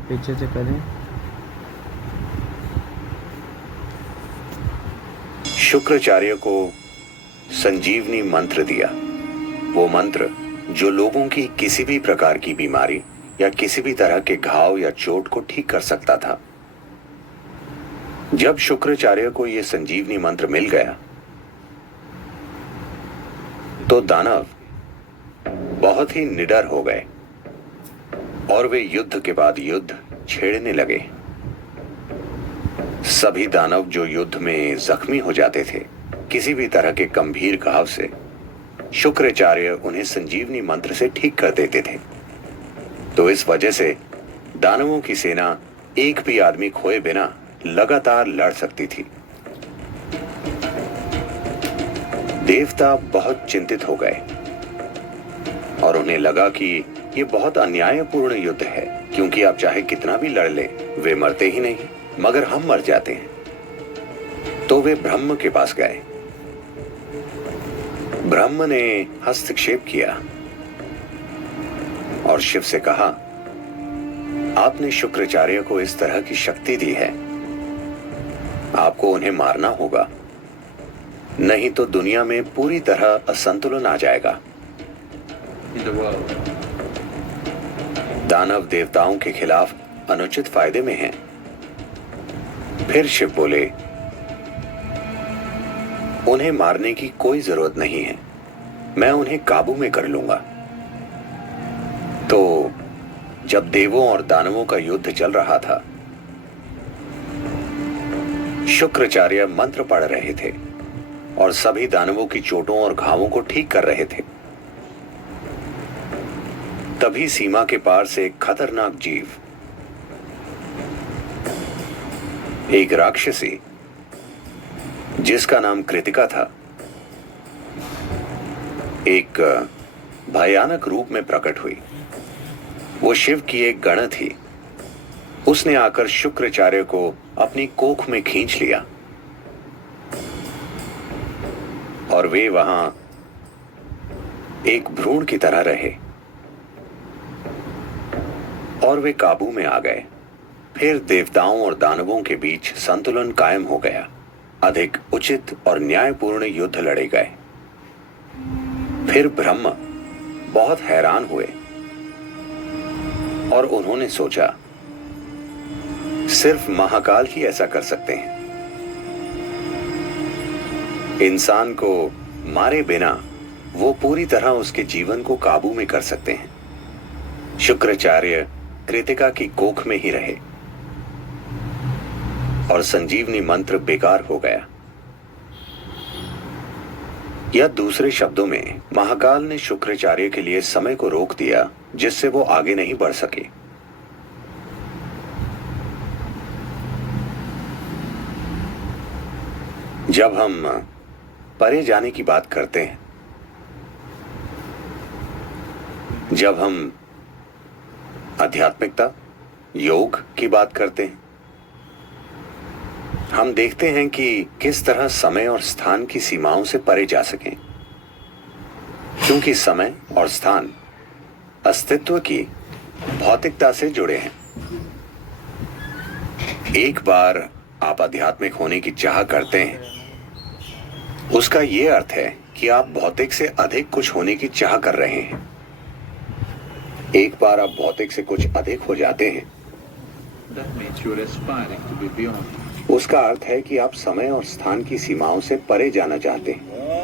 पीछे से करें। शुक्राचार्य को संजीवनी मंत्र दिया, वो मंत्र जो लोगों की किसी भी प्रकार की बीमारी या किसी भी तरह के घाव या चोट को ठीक कर सकता था। जब शुक्राचार्य को यह संजीवनी मंत्र मिल गया तो दानव बहुत ही निडर हो गए और वे युद्ध के बाद युद्ध छेड़ने लगे। सभी दानव जो युद्ध में जख्मी हो जाते थे, किसी भी तरह के गंभीर घाव से, शुक्राचार्य उन्हें संजीवनी मंत्र से ठीक कर देते थे। तो इस वजह से दानवों की सेना एक भी आदमी खोए बिना लगातार लड़ सकती थी। देवता बहुत चिंतित हो गए और उन्हें लगा कि यह बहुत अन्यायपूर्ण युद्ध है, क्योंकि आप चाहे कितना भी लड़ ले, वे मरते ही नहीं, मगर हम मर जाते हैं। तो वे ब्रह्म के पास गए। ब्रह्म ने हस्तक्षेप किया और शिव से कहा, आपने शुक्राचार्य को इस तरह की शक्ति दी है, आपको उन्हें मारना होगा, नहीं तो दुनिया में पूरी तरह असंतुलन आ जाएगा। दानव देवताओं के खिलाफ अनुचित फायदे में हैं। फिर शिव बोले, उन्हें मारने की कोई जरूरत नहीं है, मैं उन्हें काबू में कर लूंगा। तो जब देवों और दानवों का युद्ध चल रहा था, शुक्राचार्य मंत्र पढ़ रहे थे और सभी दानवों की चोटों और घावों को ठीक कर रहे थे। तभी सीमा के पार से एक खतरनाक जीव, एक राक्षसी जिसका नाम कृतिका था, एक भयानक रूप में प्रकट हुई। वो शिव की एक गण थी। उसने आकर शुक्राचार्य को अपनी कोख में खींच लिया और वे वहां एक भ्रूण की तरह रहे और वे काबू में आ गए। फिर देवताओं और दानवों के बीच संतुलन कायम हो गया। अधिक उचित और न्यायपूर्ण युद्ध लड़े गए। फिर ब्रह्म बहुत हैरान हुए और उन्होंने सोचा, सिर्फ महाकाल ही ऐसा कर सकते हैं। इंसान को मारे बिना वो पूरी तरह उसके जीवन को काबू में कर सकते हैं। शुक्राचार्य कृतिका की कोख में ही रहे और संजीवनी मंत्र बेकार हो गया। या दूसरे शब्दों में, महाकाल ने शुक्राचार्य के लिए समय को रोक दिया, जिससे वो आगे नहीं बढ़ सके। जब हम परे जाने की बात करते हैं, जब हम आध्यात्मिकता, योग की बात करते हैं, हम देखते हैं कि किस तरह समय और स्थान की सीमाओं से परे जा सकें, क्योंकि समय और स्थान अस्तित्व की भौतिकता से जुड़े हैं। एक बार आप आध्यात्मिक होने की चाह करते हैं, उसका यह अर्थ है कि आप भौतिक से अधिक कुछ होने की चाह कर रहे हैं। एक बार आप भौतिक से कुछ अधिक हो जाते हैं, उसका अर्थ है कि आप समय और स्थान की सीमाओं से परे जाना चाहते हैं।